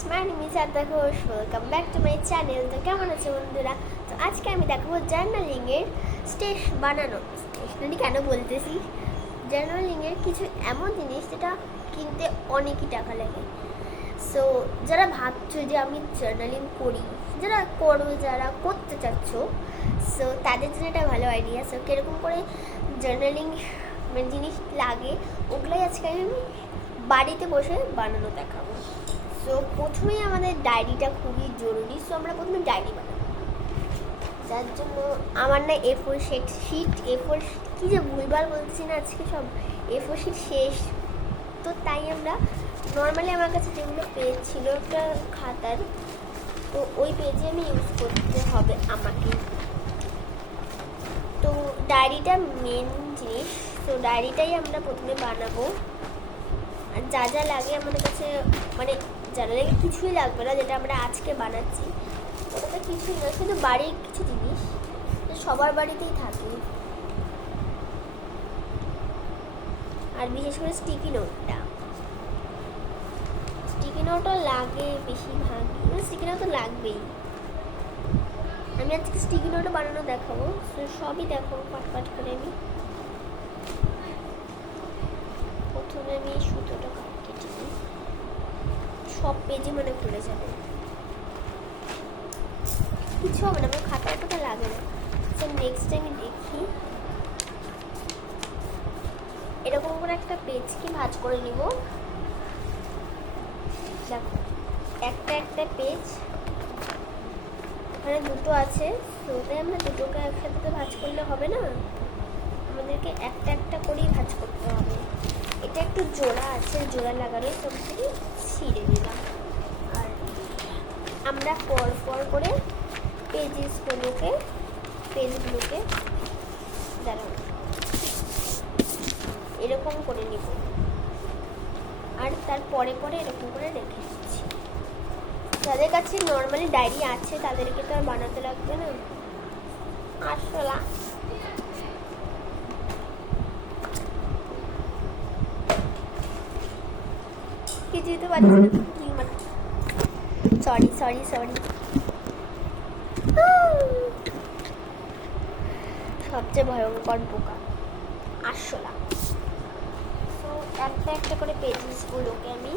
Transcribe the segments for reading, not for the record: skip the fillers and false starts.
Guys, my name is Adya Ghosh. Welcome back to my channel. তো কেমন আছে বন্ধুরা? তো আজকে আমি দেখাবো জার্নালিংয়ের স্টেশনারি কেন বলতেছি, জার্নালিংয়ের কিছু এমন জিনিস যেটা কিনতে অনেকই টাকা লাগে। সো যারা ভাবছো যে আমি জার্নালিং করি, যারা করো, যারা করতে চাচ্ছ, সো তাদের জন্য একটা ভালো আইডিয়া। সো কীরকম করে জার্নালিং জিনিস লাগে ওগুলোই আজকে আমি বাড়িতে বসে বানানো দেখাবো। সো প্রথমেই আমাদের ডায়েরিটা খুবই জরুরি। সো আমরা প্রথমে ডায়েরি বানাবো, যার জন্য আমার না A4 শিট কী যে ভুলভাল বলছি না আজকে, সব A4 শিট শেষ। তো তাই আমরা নর্মালি আমার কাছে যেগুলো পেজ ছিল একটা খাতার, তো ওই পেজে আমি ইউজ করতে হবে আমাকে। তো ডায়েরিটা মেন জিনিস। তো ডায়েরিটাই আমরা প্রথমে বানাবো। আর যা যা লাগে আমাদের কাছে, মানে জানালে কিছুই লাগবে না, যেটা আমরা আজকে বানাচ্ছি ওটাতে কিছুই না, শুধু বাড়ির কিছু জিনিস সবার বাড়িতেই থাকে। আর বিশেষ করে স্টিকি নোটও লাগে বেশিরভাগ, স্টিকি নোট তো লাগবেই। আমি আজকে স্টিকি নোটও বানানো দেখাবো। সবই দেখো পাট করে। আমি প্রথমে আমি সুতোটা কেটে নিই, সব পেজে মানে খুলে যাবে, কিছু হবে না, আমার খাতাটা লাগে না। তো নেক্সট আমি দেখি এরকম করে একটা পেজকে ভাঁজ করে নিব। দেখো একটা পেজ, ওখানে দুটো আছে, তো ওটাই আমরা দুটোকে একসাথে তো ভাঁজ করলে হবে না, আমাদেরকে একটা করেই ভাঁজ করতে হবে। এটা একটু জোড়া আছে, জোড়া লাগানো, সব থেকে ছিঁড়ে দিলাম। আর আমরা পর করে পেজগুলোকে দাঁড়াবো, এরকম করে নিব। আর তার পরে এরকম করে রেখে দিচ্ছি। যাদের কাছে নর্মালি ডায়েরি আছে তাদেরকে তো আর বানাতে লাগবে না। আসলে কিছুই তো পাচ্ছি না, সরি সবচেয়ে ভয়ঙ্কর বোকা আসলা। তো একটা করে পেজেসগুলোকে আমি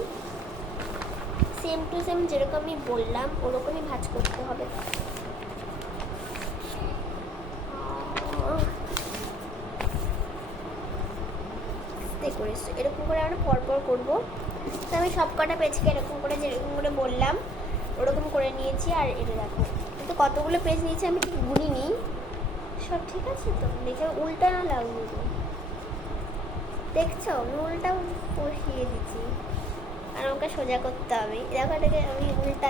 সেম টু সেম যেরকম আমি বললাম ওরকমই ভাঁজ করতে হবে। এরকম করে আমরা পরপর করবো। তো আমি সব কটা পেজকে এরকম করে যেরকম করে বললাম ওরকম করে নিয়েছি। আর এটা দেখো কিন্তু কতগুলো পেজ নিয়েছি আমি ঠিক গুনিনি। সব ঠিক আছে তো? দেখে উল্টা না লাগবে, দেখছো আমি উল্টা বসিয়ে দিচ্ছি, আর আমাকে সোজা করতে হবে। দেখো এটাকে আমি উল্টা,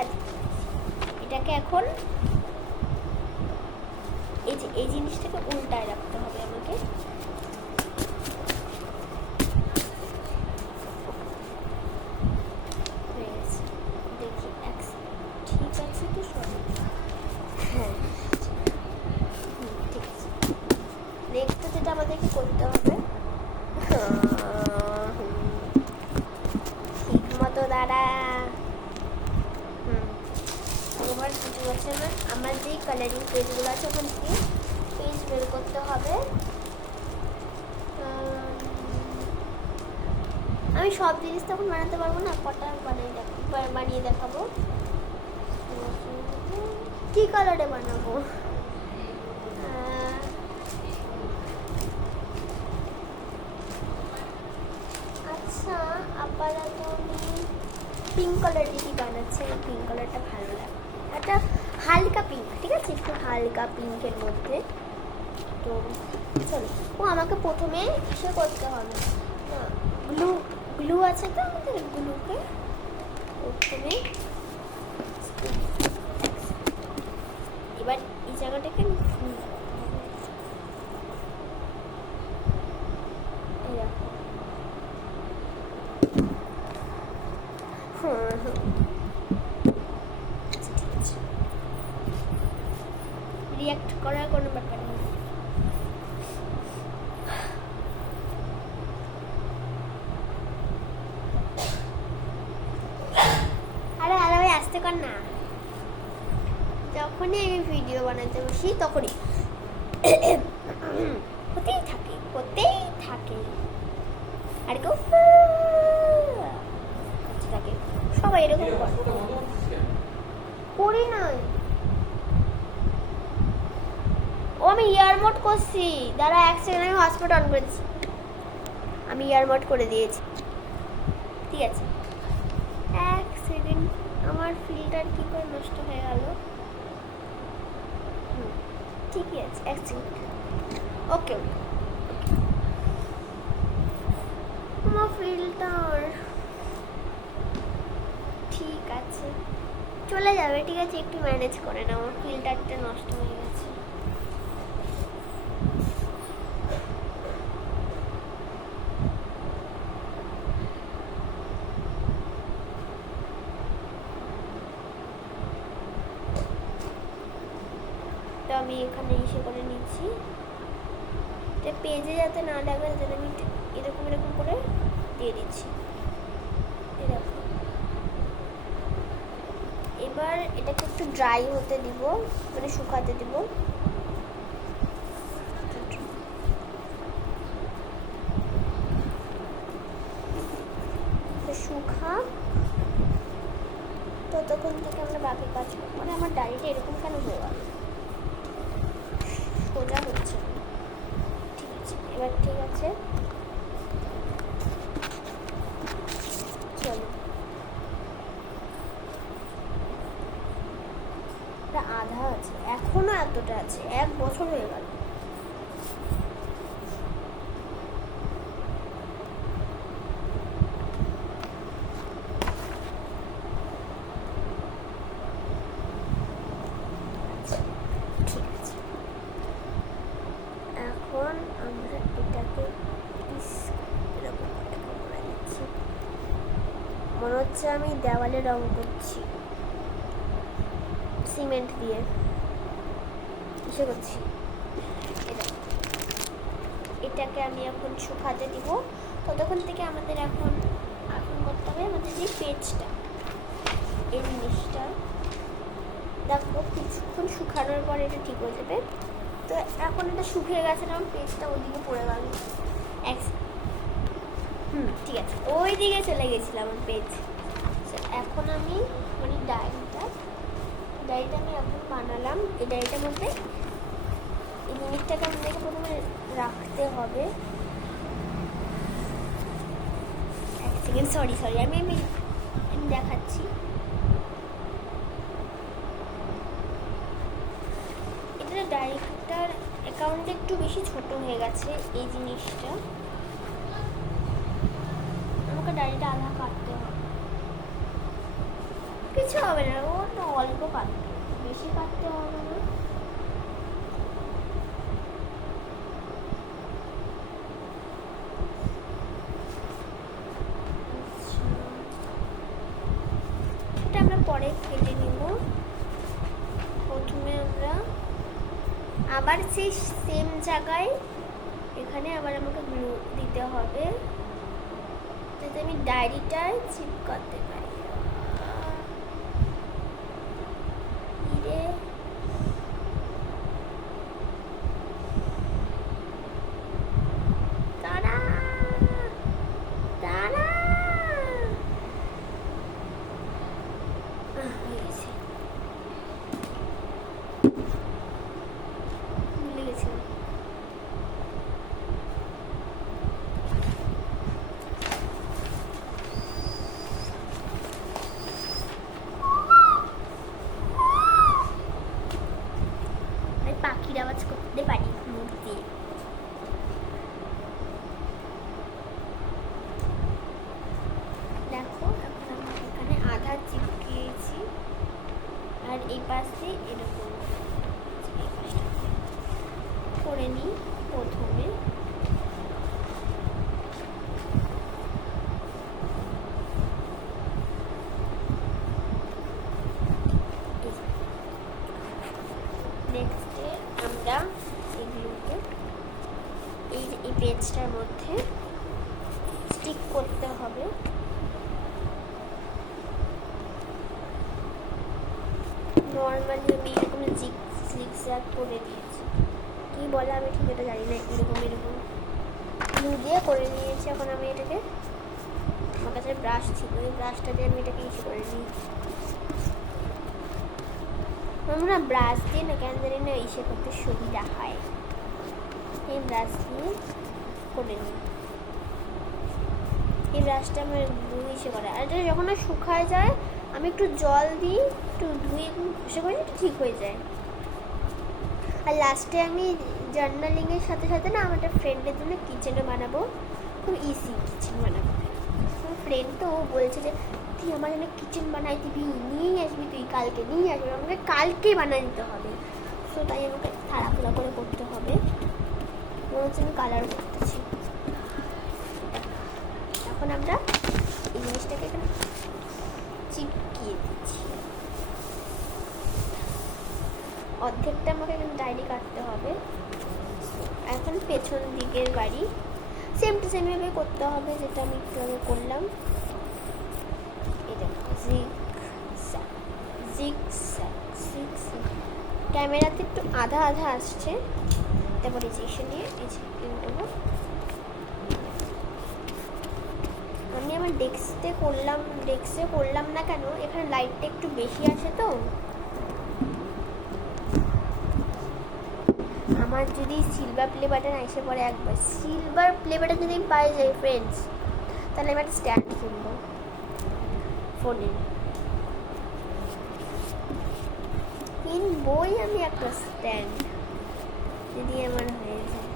এটাকে এখন এই জিনিসটাকে উল্টায় রাখতে হবে আমাকে। দেখি ঠিক আছে তো, সরি, হ্যাঁ ঠিক আছে। নেক্সট যেটা আমাদেরকে করতে হবে, ঠিক মতো দাঁড়া। এবার কিছু আছে না, আমার যেই কালারিং পেজগুলো আছে ওখান থেকে পেজ বের করতে হবে। আমি সব জিনিস তখন বানাতে পারবো না, কটা বানিয়ে দেখাবো। কি কালারে বানাবো? আচ্ছা আপাতত আমি পিঙ্ক কালার দিয়েই বানাচ্ছি, আমার পিঙ্ক কালারটা ভালো লাগে, একটা হালকা পিঙ্ক, ঠিক আছে, একটু হালকা পিঙ্কের মধ্যে। তো চলো, আমাকে প্রথমে কিসে করতে হবে, গ্লু আছে তো আমাদের, গ্লুকে প্রথমে এবার এই জায়গাটাকে রিঅ্যাক্ট করার কোনো ব্যাপার নেই। আরে আস্তে কর না। যখনই আমি ভিডিও বানাতে বসি তখনই হতেই থাকে আর কেউ থাকে, সবাই এরকম করি নাই। ও আমি ইয়ারমোড করছি, দাঁড়া এক সেকেন্ড, আমি হটস্পট অন করেছি, আমি ইয়ারমোড করে দিয়েছি। ঠিক আছে, এক সেকেন্ড, আমার ফিল্টার কি করে নষ্ট হয়ে গেল। ঠিকই আছে, এক সেকেন্ড। ওকে, আমার ফিল্টার ঠিক আছে, চলে যাবে। ঠিক আছে, একটু ম্যানেজ করে না, আমার ফিল্টারটা নষ্ট হয়ে গেছে। তো আমি এখানে এসে করে নিচ্ছি, পেজে যাতে না লাগে, যাতে আমি এরকম এরকম করে দিয়ে দিচ্ছি। এরকম। এবার এটাকে একটু ড্রাই হতে দিব, মানে শুকাতে দিব। শুকা ততক্ষণ থেকে আমরা বাকি কাজ করবো। মানে আমার ডায়েরিটা এরকম কেন হয়ে গেল, সোজা হচ্ছে। ঠিক আছে, এবার ঠিক আছে, চলো। আধা আছে, এখনো এতটা আছে, 1 বছর হয়ে গেল। ঠিক আছে, এখন আমরা এটাকে এরকম করে দিচ্ছি, মনে হচ্ছে আমি দেওয়ালে রং করছি সিমেন্ট দিয়ে। কিসে করছি, এটাকে আমি এখন শুকাতে দিব। ততক্ষণ থেকে আমাদের এখন করতে হবে আমাদের যে পেজটা, এই জিনিসটা দেখো কিছুক্ষণ শুকানোর পর এটা ঠিক হয়ে যাবে। তো এখন এটা শুকিয়ে গেছে, কারণ পেজটা ওদিকে পড়ে গেল। ঠিক আছে, ওই দিকে চলে গেছিলাম আমার পেজ। এখন আমি মানে ডায়েরিটা আমি এখন বানালাম। এই ডায়েরিটার মধ্যে এই জিনিসটাকে আমাদেরকে প্রথমে রাখতে হবে। এক সেকেন্ড, সরি আমি দেখাচ্ছি। এটা ডায়েরিটার অ্যাকাউন্টে একটু বেশি ছোট হয়ে গেছে এই জিনিসটা, আমাকে ডায়েরিটা আধা কাটতে হবে। কিছু হবে না, ও তো অল্প কাটতে, বেশি কাটতে হবে না। এটা আমরা পরে কেটে নিব। প্রথমে আমরা আবার সেই সেম জায়গায় এখানে আবার আমাকে গ্লু দিতে হবে, যাতে আমি ডায়েরিটায় চিপকাতে পারি। পাখির আওয়াজ করতে পারি মুখ দিয়ে। দেখো এখন আমরা এখানে আধা চিপকিয়েছি, আর এই পাশে এরকম করে নিই। প্রথমে নেক্সটে আমরা এগুলোকে এই পেজটার মধ্যে স্টিক করতে হবে। নর্মালি আমি এরকম জিগজ্যাগ করে দিয়েছি, কী বলে আমি ঠিক এটা জানি না, এরকম গ্লু দিয়ে করে নিয়েছি। এখন আমি এটাকে, আমার কাছে ব্রাশ ছিল, এই ব্রাশটা দিয়ে আমি এটাকে ইস্যু করে নিই। আমরা ব্রাশ দিয়ে না কেন জানি না ইসে করতে সুবিধা হয়, এই ব্রাশ দিয়ে করে নিই। এই ব্রাশটা আমার ইসে করে, আর এটা যখন শুকায় যায় আমি একটু জল দিই, একটু ধুয়ে ঘষে ঘষে একটু ঠিক হয়ে যায়। আর লাস্টে আমি জার্নালিংয়ের সাথে সাথে না আমার একটা ফ্রেন্ডের জন্য কিচেনও বানাবো, খুব ইজি কিচেন বানাবো। আমার ফ্রেন্ড তো ও বলছে যে তুই আমার জন্য কিচেন বানাই দিবি, নিয়েই আসবি, তুই কালকে নিয়ে আসবি, আমাকে কালকেই বানিয়ে দিতে হবে। সো তাই আমাকে তাড়াহুড়া করে করতে হবে। মনে হচ্ছে আমি কালার করতেছি। এখন আমরা এই জিনিসটাকে এখানে চিপকিয়ে দিচ্ছি। অর্ধেকটা আমাকে এখানে ডাইরি কাটতে হবে। এখন পেছন দিকের বাড়ি সেম টু সেমভাবে করতে হবে, যেটা আমি একটু আগে করলাম। এটা ক্যামেরাতে একটু আধা আধা আসছে, তারপরে এসে নিয়ে দেবো। আমি আমার ডেস্কে করলাম না কেন, এখানে লাইটটা একটু বেশি আসে তো। আমার যদি সিলভার প্লে বাটন এসে পড়ে, একবার সিলভার প্লে বাটন যদি আমি পাই যাই ফ্রেন্ডস, তাহলে আমি একটা স্ট্যান্ড কিনবো ফোনে, কিনবই আমি একটা স্ট্যান্ড যদি আমার হয়ে যায়।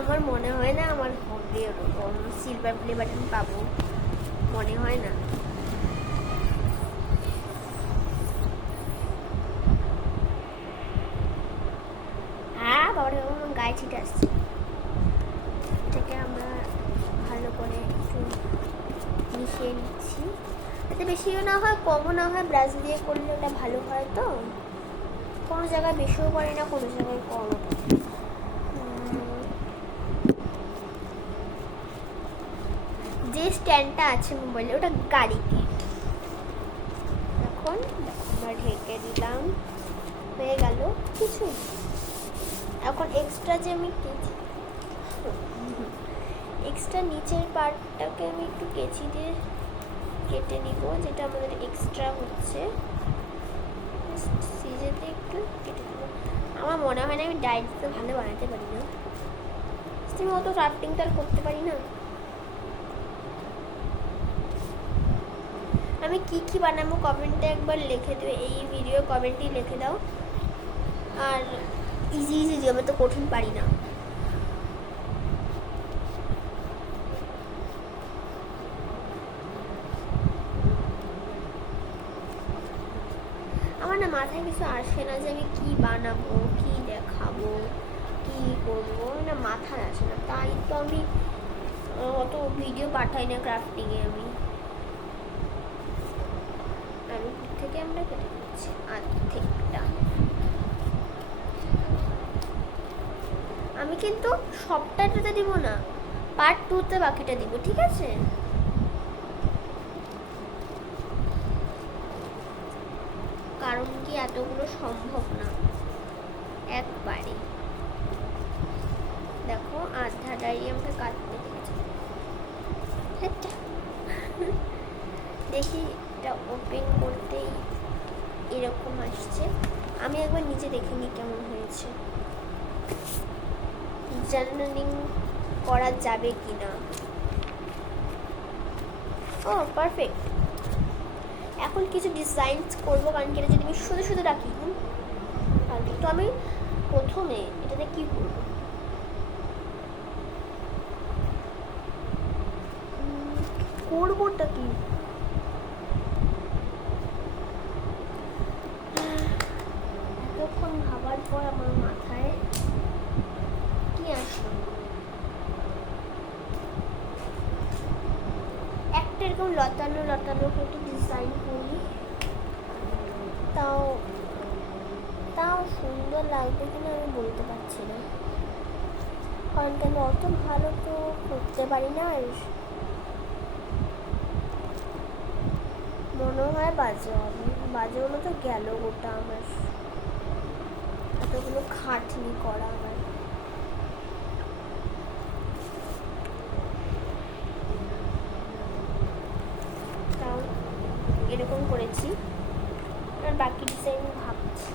আমার মনে হয় না আমার হবে ওরকম সিলভার প্লে বাটন পাবো, মনে হয় না। হ্যাঁ বাবার গায়ে ছিটে আসছে, এটাকে আমরা ভালো করে একটু মিশিয়ে নিচ্ছি, যাতে বেশিও না হয় কমও না হয়। ব্রাশ দিয়ে করলে ওটা ভালো হয়, তো কোনো জায়গায় বেশিও পড়ে না, কোনো জায়গায় কমও পড়ে। যে স্ট্যান্ডটা আছে মোবাইলে ওটা গাড়িতে। এখন আমরা ঢেকে দিলাম, হয়ে গেল কিছু। এখন এক্সট্রা যে আমি এক্সট্রা নিচের পার্টটাকে আমি একটু কেচি দিয়ে কেটে নিব, যেটা আমাদের এক্সট্রা হচ্ছে, সিজেতে একটু কেটে দেবো। আমার মনে হয় না আমি ডায়েরিতে ভালো বানাতে পারি না, আমি অত ক্রাফটিংটা আর করতে পারি না। আমি কি বানাবো কমেন্টে একবার লিখে দেবে, এই ভিডিও কমেন্টেই লিখে দাও। আর ইজি আমি তো কঠিন পারি না। আমার না মাথায় কিছু আসে না যে আমি কি বানাবো, কি দেখাবো, কি করবো, না মাথায় আসে না। তাই তো আমি অত ভিডিও পাঠাই না ক্রাফটিংয়ে। আমি থেকে আমরা কেটে দিচ্ছি অর্ধেকটা। আমি কিন্তু সবটাতে দিব না, পার্ট 2-তে বাকিটা দিব, ঠিক আছে? কারণ কি এতগুলো সম্ভব না একবারে। দেখো আধা ডায়েরি আমাকে কাটতে দিয়েছে। দেখি এটা ওপেন করতেই এরকম আসছে। আমি একবার নিচে দেখে নিই কেমন হয়েছে, জার্নালিং করা যাবে কি না। ও পারফেক্ট। এখন কিছু ডিজাইন করবো, কারণ কি এটা যদি আমি শুধু রাখি তো আমি প্রথমে এটাতে কি করবো, করবোটা কি? এতক্ষণ ভাবার পর আমার মাথায় কি আসলো, একটা এরকম লতানো একটু ডিজাইন করি, তাও সুন্দর লাগবে কিনা আমি বলতে পারছি না, কারণ কি আমি অত ভালো তো করতে পারি না। আর মনে হয় বাজে হবে, বাজে হলো তো গেল গোটা আমার, এতগুলো খাটনি করা আমার। তাও এরকম করেছি, আর বাকি ডিজাইন ভাবছি।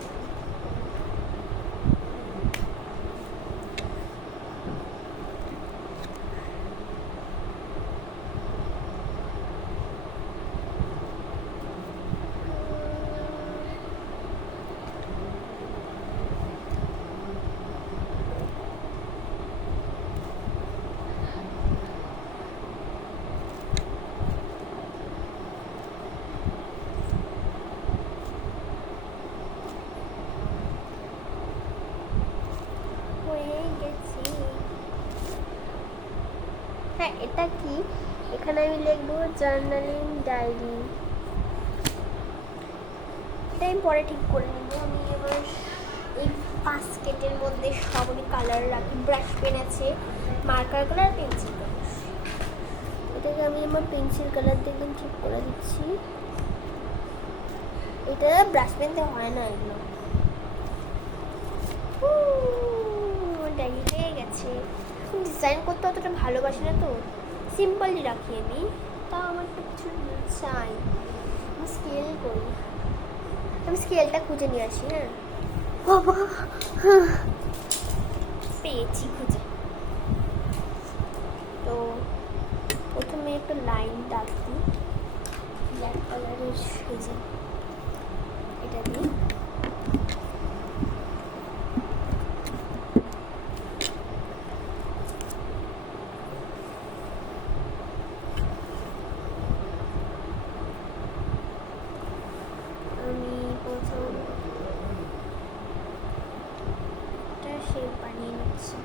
হ্যাঁ, এটা কি, এখানে আমি লিখবো জার্নালিং ডায়েরি। এটা আমি পরে ঠিক করে নেব। আমি এবার এই বাস্কেটের মধ্যে সব আমি কালার রাখি, ব্রাশ পেন আছে, মার্কার কালার, পেন্সিল কালার। এটাকে আমি আমার পেন্সিল কালার দিয়ে একদম ঠিক করে দিচ্ছি। এটা ব্রাশ পেন দিয়ে হয় না, এগুলো ডায়েরি হয়ে গেছে। ডিজাইন করতে অতটা ভালোবাসি না, তো সিম্পলই রাখি আমি, তাও আমার তো কিছু চাই। আমি স্কেল করি, আমি স্কেলটা খুঁজে নিয়ে আসি। হ্যাঁ বাবা, পেয়েছি খুঁজে। তো প্রথমে একটা লাইন ডাকি ব্ল্যাক কালারের, এই যে এটা দিই। আমি প্রথম একটা শেপ বানিয়ে নিচ্ছি।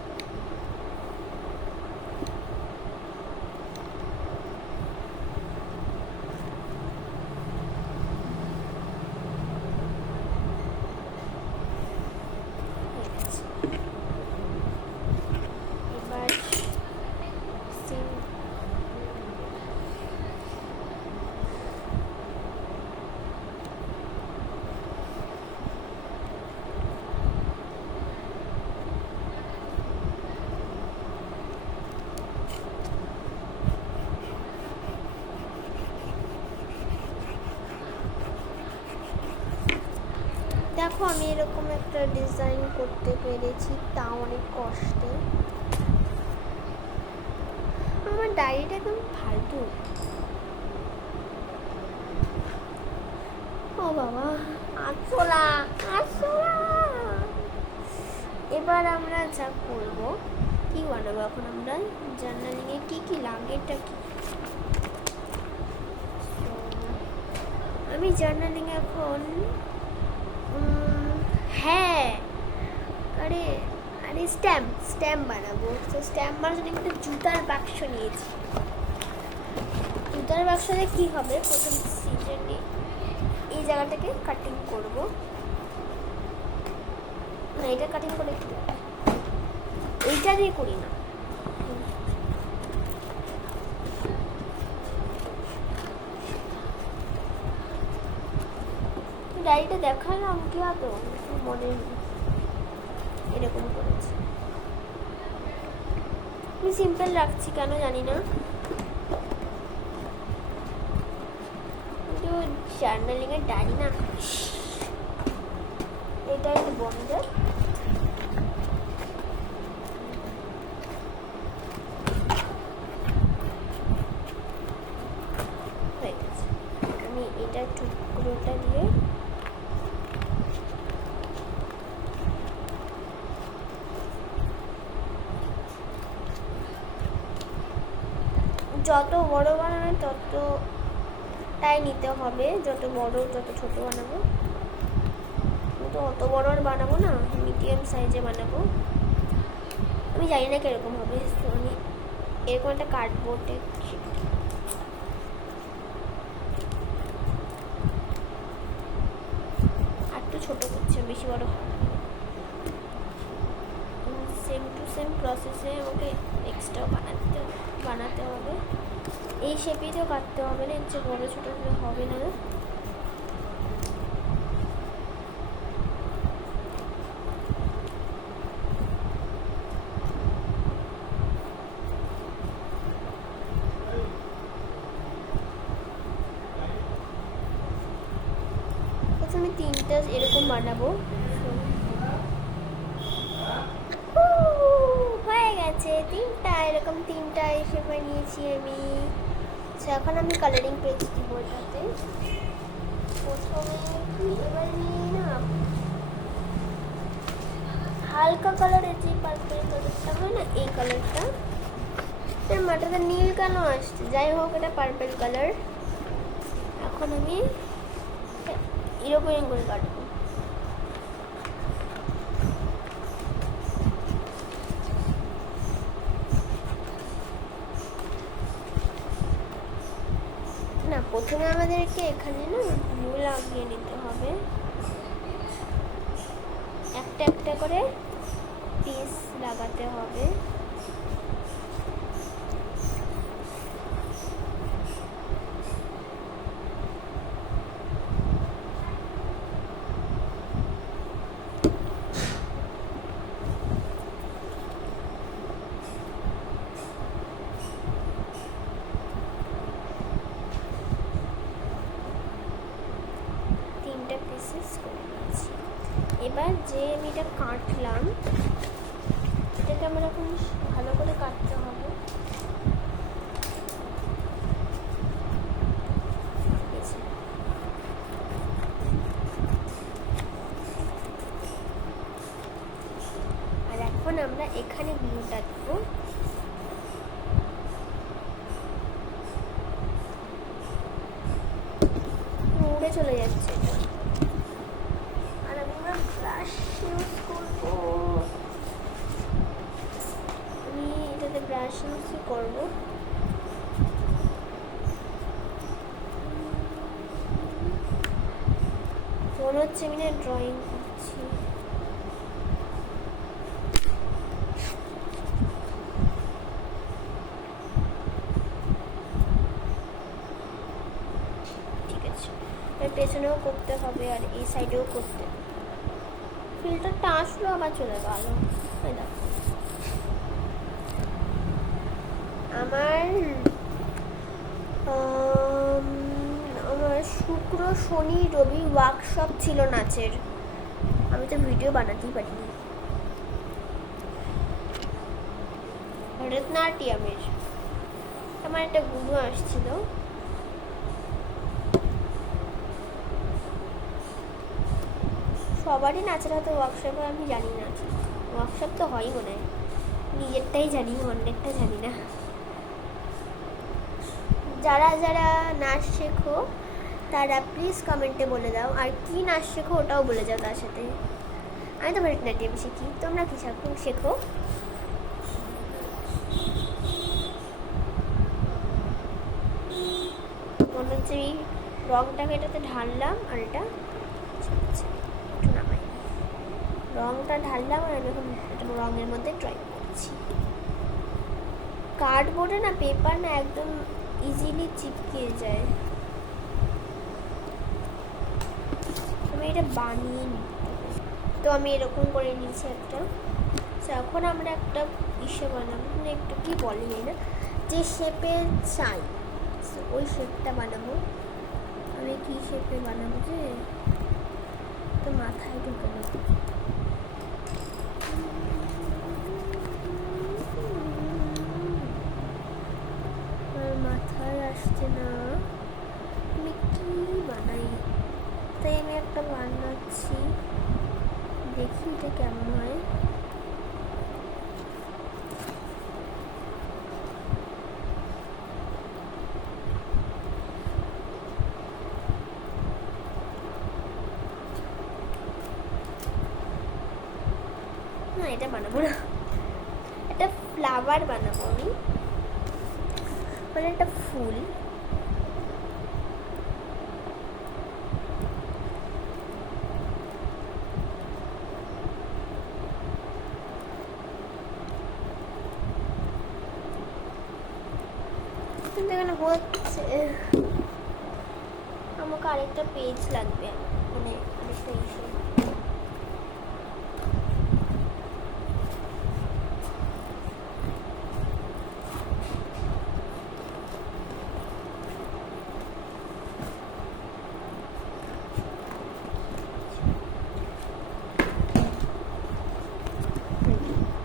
এবার দেখো আমি এরকম একটা ডিজাইন করতে পেরেছি, তা অনেক কষ্টে। আমার ডায়েরিটা একদম ফালতু। ও বাবা, আসলা আসলা। এবার আমরা যা করব, কি বানাবো এখন আমরা, জার্নালিংয়ে কি কি লাগে, এটা কি। আমি জার্নালিং এখন হ্যাঁ, আরে আরে স্ট্যাম্প বানাবো। তো স্ট্যাম্প বানানোর জন্য একটা জুতার বাক্স নিয়েছি। জুতার বাক্সতে কি হবে, প্রথম সিজন এই জায়গাটাকে কাটিং করব। না, এটা কাটিং করে এইটা দিয়ে করি না, ডায়েরিটা দেখালাম কি হতো মনে নেই, এরকম করেছি। আমি সিম্পল রাখছি কেন জানি না, কিন্তু জার্নালিংয়ের ডায়েরি না, এটাই বন্ধ। আমি এটা টুকরোটা দিয়ে যত বড় বানাবে ততটাই নিতে হবে, যত বড় যত ছোট বানাবো। তো অত বড় আর বানাবো না, মিডিয়াম সাইজে বানাবো। আমি জানি না কিরকম হবে, তো আমি এরকম একটা কার্ডবোর্ডে আর একটু ছোটো করছে, বেশি বড় হয় না। সেম টু সেম প্রসেসে আমাকে এক্সট্রা বানাতে হবে। এই শেপেই তো কাটতে হবে না, এর চেয়ে বড়ো ছোটো হলে হবে না। আমি 3টা এরকম বানাবো। হয়ে গেছে 3টা, এরকম 3টা এসে বানিয়েছি আমি। এখন আমি কালারিং পেজ দিব এটাতে। প্রথমে কি এবার নিয়ে না হালকা কালারের যে পার্পল কালারটা হয় না, এই কালারটা। মাথাটা নীল কেন আসছে, যাই হোক এটা পার্পল কালার। এখন আমি এরকম করে কাটবো। না, প্রথমে আমাদেরকে এখানে না গ্লু লাগিয়ে নিতে হবে, একটা একটা করে পিস লাগাতে হবে। এবার যে আমি এটা কাটলাম, এটাকে আমার এখন ভালো করে কাটতে হবে। আর এখন আমরা এখানে গ্লুটা দেবো। উড়ে চলে যাচ্ছে এটা। আর আমি ব্রাশ ইউজ করবো, আমি এটাতে ব্রাশ ইউজ করবো। মনে হচ্ছে আমি না ড্রয়িং করছি। ঠিক আছে, এর পেছনেও করতে হবে আর এই সাইডেও করতে হবে। ফিল্টারটা আসলো আবার চলে গেল। আমার শুক্র শনি রবি ওয়ার্কশপ ছিল নাচের, আমি তো ভিডিও বানাতেই পারিনি। ভরতনাট্যমের আমার একটা গুরু আসছিল, সবারই নাচের হয়তো ওয়ার্কশপ হয়, আমি জানি না। ওয়ার্কশপ তো হয় মনে হয়, নিজেরটাই জানি, অন্যেরটা জানি না। যারা যারা নাচ শেখো তারা প্লিজ কমেন্টে বলে দাও, আর কি নাচ শেখো ওটাও বলে যাও তার সাথে। আমি তো ভরতনাট্যম শিখি, তোমরা কি শেখো? মনে হচ্ছে এই রঙটাকে এটাতে ঢাললাম, আর এটা একটু নামাই, রঙটা ঢাললাম আর আমি এখন এটা রঙের মধ্যে ড্রয়িং করছি। কার্ডবোর্ডে না পেপার না একদম ইজিলি চিপকে যায়, আমি এটা বানিয়ে নিই। তো আমি এরকম করে নিয়েছি একটা। এখন আমরা একটা ইসে বানাবো, মানে একটু কি বলে না, যে শেপে চাই ওই শেপটা বানাবো। আমি কি শেপে বানাবো যে তো মাথায় ঢুকে না, মাথায় আসছে না আমি কি বানাই। তাই আমি একটা বানাচ্ছি, দেখি এটা কেমন হয়। না, এটা বানাবো না, একটা ফ্লাওয়ার বানাবো আমি, মানে একটা ফুল। কিন্তু এখানে হচ্ছে, আমাকে আরেকটা পেজ লাগবে, মানে আরেকটা ইস্যু।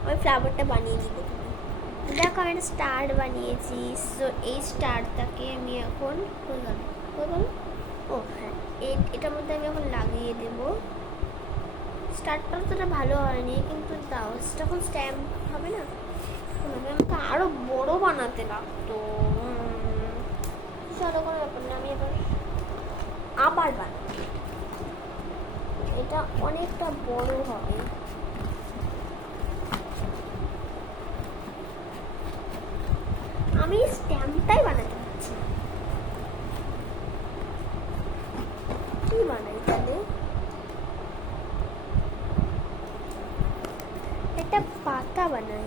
ওই ফ্লাওয়ারটা বানিয়ে নিবো। দেখো আমি একটা স্টার বানিয়েছি। সো এই স্টারটাকে আমি এখন ও হ্যাঁ, এটার মধ্যে আমি এখন লাগিয়ে দেব। স্টারটা অতটা ভালো হয়নি, কিন্তু তাও যখন স্ট্যাম্প হবে না, আমাকে আরো বড় বানাতে লাগতো। চলো, কোনো ব্যাপার না, আমি আবার বানাবো। এটা অনেকটা বড় হবে। আমি স্ট্যাম্পটাই বানাতে পারছি না, কি বানাই তাহলে? একটা পাতা বানাই।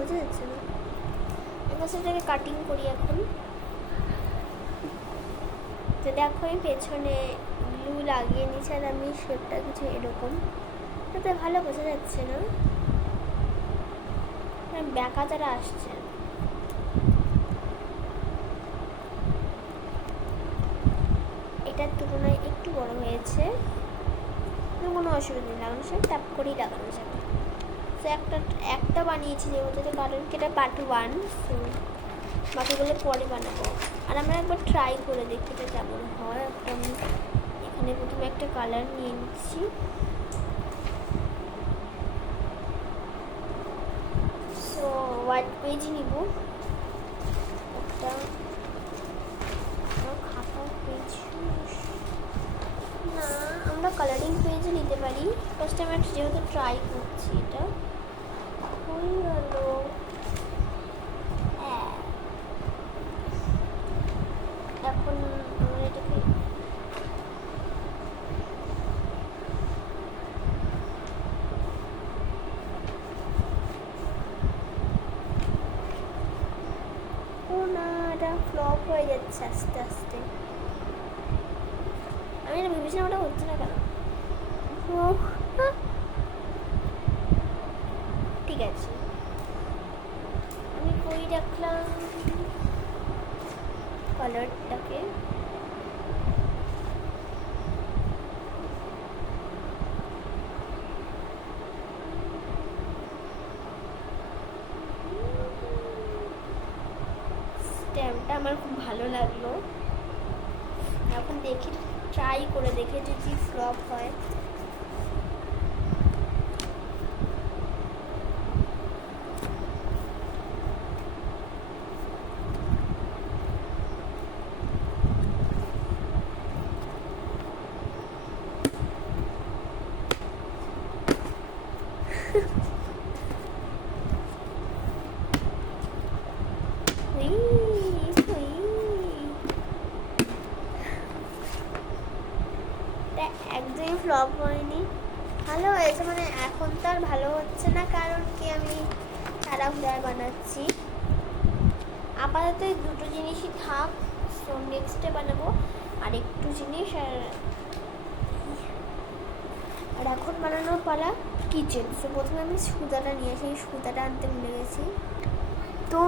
বোঝা যাচ্ছে না, এবার সেটাকে কাটিং করি এখন। তো দেখো আমি পেছনে গ্লু লাগিয়ে নিয়েছি, আর আমি শেপটা কিছু এরকম, তাতে ভালো বোঝা যাচ্ছে না, ব্যাকা তারা আসছে। এটার তুলনায় একটু বড় হয়েছে, কোনো অসুবিধা নেই, লাগানোর সাথে ট্যাপ করেই লাগানো যাবে। তো একটা বানিয়েছি যেহেতু, কারণ কি এটা পার্ট 1, তো বাকিগুলো পরে বানাবো। আর আমরা একবার ট্রাই করে দেখি এটা কেমন হয়। আমি এখানে প্রথমে একটা কালার নিয়ে নিচ্ছি। সো হোয়াইট পেজ নিব একটা, খাতা পেজ না, আমরা কালারিং পেজও নিতে পারি। ফার্স্ট টাইম একটা যেহেতু ট্রাই করছি, এটা হয়ে গেল। এখন আমরা এটাকে ফ্লপ হয়ে যাচ্ছে আস্তে আস্তে। আমি এটা ভেবেছিলাম ওটা হচ্ছে না কেন। ঠিক আছে, আমি কই রাখলাম কালারটাকে। স্ট্যাম্পটা আমার খুব ভালো লাগলো, এখন দেখি ট্রাই করে দেখে যদি ফ্লপ হয়। একদমই ফ্লপ হয়নি, ভালো হয়েছে। মানে এখন তো আর ভালো হচ্ছে না, কারণ কি আমি তাড়াহুড়ায় বানাচ্ছি। আপাতত এই দুটো জিনিসই থাক, সো নেক্সটে বানাবো আর একটু জিনিস। আর এখন বানানোর পালা কিচেন। সো প্রথমে আমি সুতাটা নিয়ে আসি, সুতাটা আনতে ভুলে গেছি। তো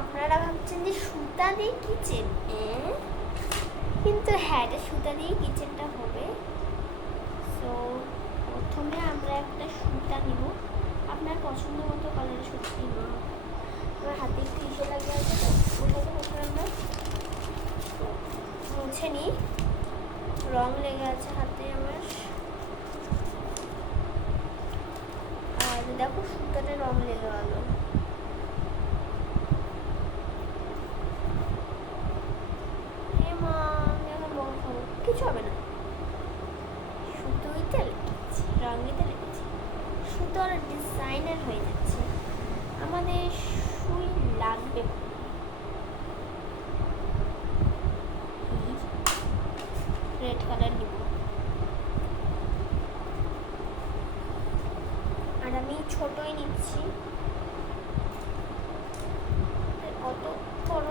আপনারা ভাবছেন যে সুতা দিয়ে কিচেন, কিন্তু হ্যাঁ, এটা সুতা দিয়ে কিচেনটা হবে। সো প্রথমে আমরা একটা সুতা নিব, আপনার পছন্দ মতো কালার সত্যি না, আমার হাতে একটু ইসে লাগে আছে তো ওটাকে প্রথমে আমরা মুছে নিই। রং লেগে আছে হাতে আমার, আর দেখো সুতাতে রং লেগে গেল। কিছু হবে না, সুতোইতে লেগেছে, রঙেতে লেগেছে, সুতোর ডিজাইনার হয়ে যাচ্ছে। আমাদের সুই লাগবে রেড কালার নিব, আর আমি ছোটই নিচ্ছি, অত বড়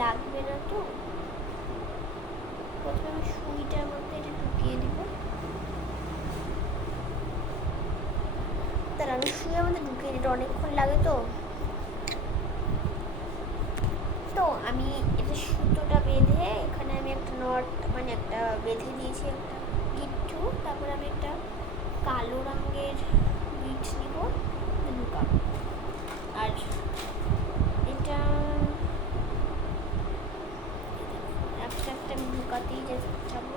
লাগবে না তো। প্রথমে আমি সুইটার মধ্যে এটা ঢুকিয়ে দিব, তার আমি সুইয়ের মধ্যে ঢুকিয়ে দিতে অনেকক্ষণ লাগে তো। তো আমি এটা সুতোটা বেঁধে এখানে আমি একটা নট মানে একটা বেঁধে দিয়েছি একটা গিট্টু, তারপর আমি একটা কালো রঙের বিট নিব ঢুকাবো, আর এটা একটা একটা আমি ঢুকাতেই যাবো।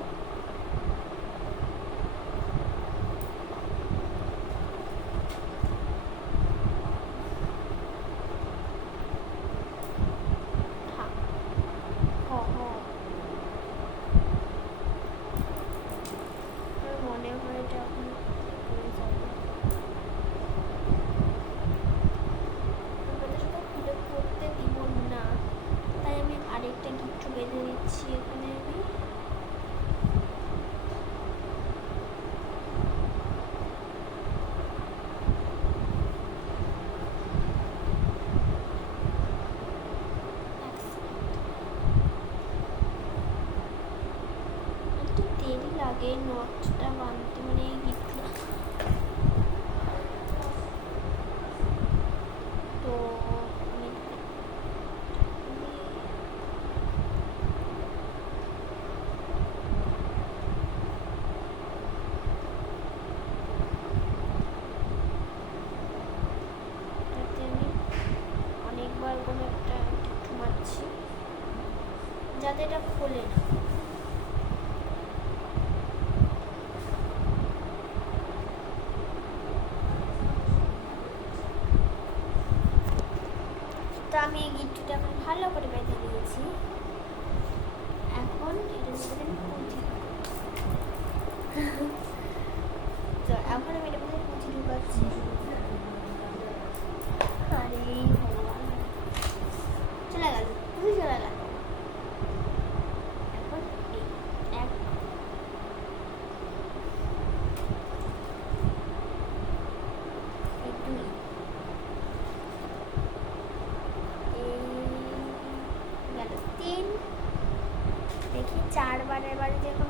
মনে হয় এটা এখন হয়ে যাবে, খুলে পড়তে দিব না, তাই আমি আরেকটা গিট্টু বেঁধে দিচ্ছি এখানে। আমি একটু দেরি লাগে নটটা বাঁধতে, মানে এই গিট্টু, তো আমি অনেকবার কোনো একটা ঘুমাচ্ছি যাতে এটা খোলে না। তো আমি এই গিট্টুটা এখন ভালো করে বেঁধে দিয়েছি, এখন এটা পুঁজি তো এখন আমি এটা মধ্যে পুঁজি ঢুকাচ্ছি। আরে ভগবান, চলে গেল পুঁজি, চলে গেল। এখন এই এক দুই গেল তিন, দেখি চারবারের বাড়ি যখন